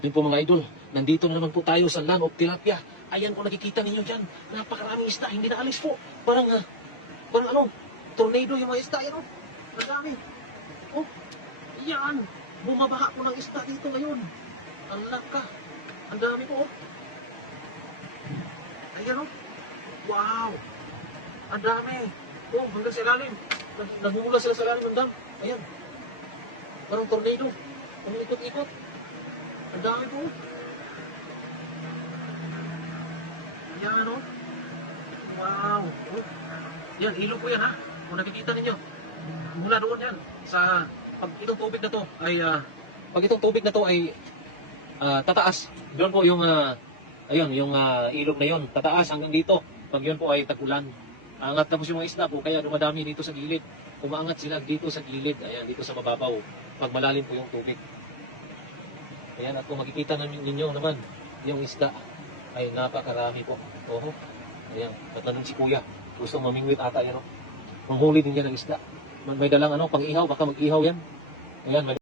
Yun po mga idol, nandito na naman po tayo sa Land of Tilapia. Ayan po nakikita ninyo dyan, napakaraming isda, hindi na alis po. Parang ano, tornado yung mga isda, yan o. Ang dami. Oh, yan. Bumabaha po ng isda dito ngayon. Ang laka. Ang dami po, oh. Ayan o. Wow. Ang dami. Oh, hanggang sa ilalim. Nagmumula sila sa ilalim ng dam. Ayan. Parang tornado. Ang ikot-ikot. Ang dami po. Yan o. Wow. Oh. Yan, ilog po yan ha. Kung nakikita ninyo. Mula doon yan. Pag itong tubig na to ay tataas. Doon po yung yung ilog na yon. Tataas hanggang dito. Pag yun po ay tag-ulan. Angat tapos yung mga isda po, kaya dumadami dito sa gilid. Umaangat sila dito sa gilid. Ayan, dito sa mababaw. Pag malalim po yung tubig. Ayan, at kung makikita ninyo naman, yung isda ay napakarami po. Oho. Ayan, tatanong si kuya. Gusto mamingwit ata yan, o. Manghuli din yan ng isda. May dalang pang-ihaw, baka mag-ihaw yan. Ayan, may